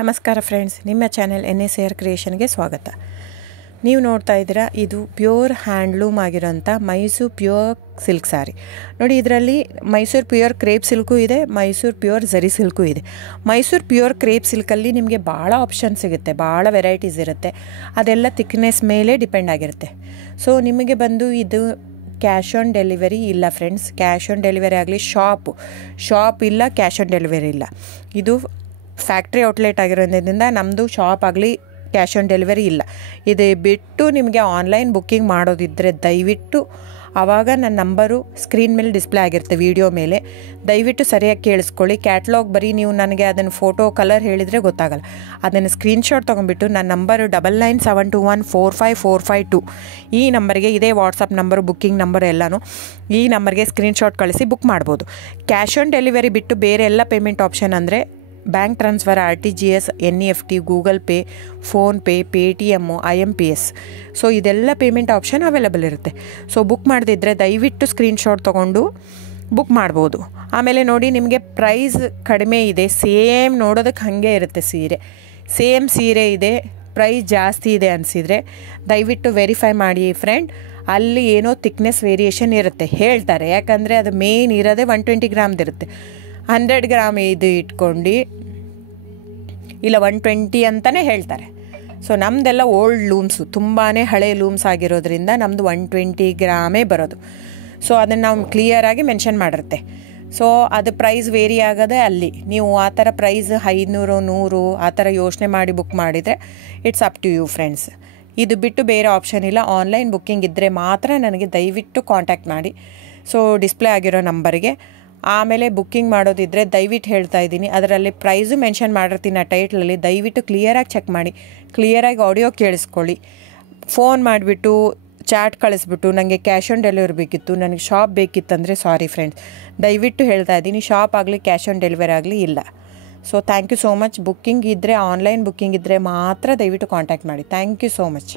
ನಮಸ್ಕಾರ ಫ್ರೆಂಡ್ಸ್, ನಿಮ್ಮ channel NSAR ಕ್ರಿಯೇಷನ್ಗೆ ಸ್ವಾಗತ. ನೀವು ನೋಡ್ತಾ ಇದ್ದೀರಾ, ಇದು ಪ್ಯೂರ್ ಹ್ಯಾಂಡ್ಲೂಮ್ ಆಗಿರೋಂಥ ಮೈಸೂರು ಪ್ಯೂರ್ ಸಿಲ್ಕ್ ಸ್ಯಾರಿ. ನೋಡಿ, ಇದರಲ್ಲಿ ಮೈಸೂರು ಪ್ಯೂರ್ ಕ್ರೇಪ್ ಸಿಲ್ಕು ಇದೆ, ಮೈಸೂರು ಪ್ಯೂರ್ ಝರಿ ಸಿಲ್ಕು ಇದೆ. ಮೈಸೂರು ಪ್ಯೂರ್ ಕ್ರೇಪ್ ಸಿಲ್ಕಲ್ಲಿ ನಿಮಗೆ ಭಾಳ ಆಪ್ಷನ್ ಸಿಗುತ್ತೆ, ಭಾಳ ವೆರೈಟೀಸ್ ಇರುತ್ತೆ. ಅದೆಲ್ಲ ಥಿಕ್ನೆಸ್ ಮೇಲೆ ಡಿಪೆಂಡ್ ಆಗಿರುತ್ತೆ. ಸೊ ನಿಮಗೆ ಬಂದು ಇದು ಕ್ಯಾಶ್ ಆನ್ ಡೆಲಿವರಿ ಇಲ್ಲ ಫ್ರೆಂಡ್ಸ್. ಕ್ಯಾಶ್ ಆನ್ ಡೆಲಿವರಿ ಆಗಲಿ, ಶಾಪ್ ಇಲ್ಲ, ಕ್ಯಾಶ್ ಆನ್ ಡೆಲಿವರಿ ಇಲ್ಲ. ಇದು ಫ್ಯಾಕ್ಟ್ರಿ ಔಟ್ಲೆಟ್ ಆಗಿರೋದ್ರಿಂದ ನಮ್ಮದು ಶಾಪ್ ಆಗಲಿ ಕ್ಯಾಶ್ ಆನ್ ಡೆಲಿವರಿ ಇಲ್ಲ. ಇದು ಬಿಟ್ಟು ನಿಮಗೆ ಆನ್ಲೈನ್ ಬುಕ್ಕಿಂಗ್ ಮಾಡೋದಿದ್ದರೆ ದಯವಿಟ್ಟು ಆವಾಗ ನನ್ನ ನಂಬರು ಸ್ಕ್ರೀನ್ ಮೇಲೆ ಡಿಸ್ಪ್ಲೇ ಆಗಿರುತ್ತೆ, ವಿಡಿಯೋ ಮೇಲೆ. ದಯವಿಟ್ಟು ಸರಿಯಾಗಿ ಕೇಳಿಸ್ಕೊಳ್ಳಿ. ಕ್ಯಾಟ್ಲಾಗ್ ಬರೀ ನೀವು ನನಗೆ ಅದನ್ನು ಫೋಟೋ ಕಲರ್ ಹೇಳಿದರೆ ಗೊತ್ತಾಗಲ್ಲ. ಅದನ್ನು ಸ್ಕ್ರೀನ್ಶಾಟ್ ತೊಗೊಂಡ್ಬಿಟ್ಟು ನನ್ನ ನಂಬರು 9972145452 ಈ ನಂಬರ್ಗೆ, ಇದೇ ವಾಟ್ಸಪ್ ನಂಬರು, ಬುಕ್ಕಿಂಗ್ ನಂಬರ್ ಎಲ್ಲನೂ ಈ ನಂಬರ್ಗೆ ಸ್ಕ್ರೀನ್ಶಾಟ್ ಕಳಿಸಿ ಬುಕ್ ಮಾಡ್ಬೋದು. ಕ್ಯಾಶ್ ಆನ್ ಡೆಲಿವರಿ ಬಿಟ್ಟು ಬೇರೆ ಎಲ್ಲ ಪೇಮೆಂಟ್ ಆಪ್ಷನ್ ಅಂದರೆ bank transfer, RTGS, NEFT, Google pay, PhonePe, Paytm, IMPS. So ಇದೆಲ್ಲ ಪೇಮೆಂಟ್ ಆಪ್ಷನ್ ಅವೈಲೇಬಲ್ ಇರುತ್ತೆ. ಸೊ ಬುಕ್ ಮಾಡದಿದ್ದರೆ ದಯವಿಟ್ಟು ಸ್ಕ್ರೀನ್ಶಾಟ್ ತೊಗೊಂಡು ಬುಕ್ ಮಾಡ್ಬೋದು. ಆಮೇಲೆ ನೋಡಿ, ನಿಮಗೆ ಪ್ರೈಸ್ ಕಡಿಮೆ ಇದೆ, ಸೇಮ್ ನೋಡೋದಕ್ಕೆ ಹಾಗೆ ಇರುತ್ತೆ ಸೇಮ್ ಸೀರೆ ಇದೆ, ಪ್ರೈಸ್ ಜಾಸ್ತಿ ಇದೆ ಅನಿಸಿದರೆ ದಯವಿಟ್ಟು ವೆರಿಫೈ ಮಾಡಿ ಫ್ರೆಂಡ್. ಅಲ್ಲಿ ಏನೋ ಥಿಕ್ನೆಸ್ ವೇರಿಯೇಷನ್ ಇರುತ್ತೆ ಹೇಳ್ತಾರೆ, ಯಾಕಂದರೆ ಅದು ಮೇನ್ ಇರೋದೇ 120 ಗ್ರಾಮ್ದಿರುತ್ತೆ. 100 ಗ್ರಾಮ್ ಇದು ಇಟ್ಕೊಂಡು ಇಲ್ಲ 120 ಅಂತಲೇ ಹೇಳ್ತಾರೆ. ಸೊ ನಮ್ಮದೆಲ್ಲ ಓಲ್ಡ್ ಲೂಮ್ಸು, ತುಂಬಾ ಹಳೆ ಲೂಮ್ಸ್ ಆಗಿರೋದ್ರಿಂದ ನಮ್ಮದು 120 ಗ್ರಾಮೇ ಬರೋದು. ಸೊ ಅದನ್ನು ನಾವು ಕ್ಲಿಯರಾಗಿ ಮೆನ್ಷನ್ ಮಾಡಿರುತ್ತೆ. ಸೊ ಅದು ಪ್ರೈಸ್ ವೇರಿ ಆಗೋದೇ ಅಲ್ಲಿ. ನೀವು ಆ ಥರ ಪ್ರೈಸ್ 500, 100 ಆ ಥರ ಯೋಚನೆ ಮಾಡಿ ಬುಕ್ ಮಾಡಿದರೆ it's up to you friends. ಇದು ಬಿಟ್ಟು ಬೇರೆ ಆಪ್ಷನ್ ಇಲ್ಲ. ಆನ್ಲೈನ್ ಬುಕ್ಕಿಂಗ್ ಇದ್ದರೆ ಮಾತ್ರ ನನಗೆ ದಯವಿಟ್ಟು ಕಾಂಟ್ಯಾಕ್ಟ್ ಮಾಡಿ. ಸೊ ಡಿಸ್ಪ್ಲೇ ಆಗಿರೋ ನಂಬರಿಗೆ. ಆಮೇಲೆ ಬುಕ್ಕಿಂಗ್ ಮಾಡೋದಿದ್ದರೆ ದಯವಿಟ್ಟು ಹೇಳ್ತಾ ಇದ್ದೀನಿ, ಅದರಲ್ಲಿ ಪ್ರೈಸು ಮೆನ್ಷನ್ ಮಾಡಿರ್ತೀನಿ ಆ ಟೈಟ್ಲಲ್ಲಿ. ದಯವಿಟ್ಟು ಕ್ಲಿಯರಾಗಿ ಚೆಕ್ ಮಾಡಿ, ಕ್ಲಿಯರಾಗಿ ಆಡಿಯೋ ಕೇಳಿಸ್ಕೊಳ್ಳಿ. ಫೋನ್ ಮಾಡಿಬಿಟ್ಟು ಚಾಟ್ ಕಳಿಸ್ಬಿಟ್ಟು ನನಗೆ ಕ್ಯಾಶ್ ಆನ್ ಡೆಲಿವರಿ ಬೇಕಿತ್ತು, ನನಗೆ ಶಾಪ್ ಬೇಕಿತ್ತಂದರೆ ಸಾರಿ ಫ್ರೆಂಡ್ಸ್, ದಯವಿಟ್ಟು ಹೇಳ್ತಾ ಇದ್ದೀನಿ, ಶಾಪ್ ಆಗಲಿ ಕ್ಯಾಶ್ ಆನ್ ಡೆಲಿವರಿ ಆಗಲಿ ಇಲ್ಲ. So thank you so much. Booking ಇದ್ದರೆ, ಆನ್ಲೈನ್ ಬುಕ್ಕಿಂಗ್ ಇದ್ದರೆ ಮಾತ್ರ ದಯವಿಟ್ಟು ಕಾಂಟ್ಯಾಕ್ಟ್ ಮಾಡಿ. Thank you so much.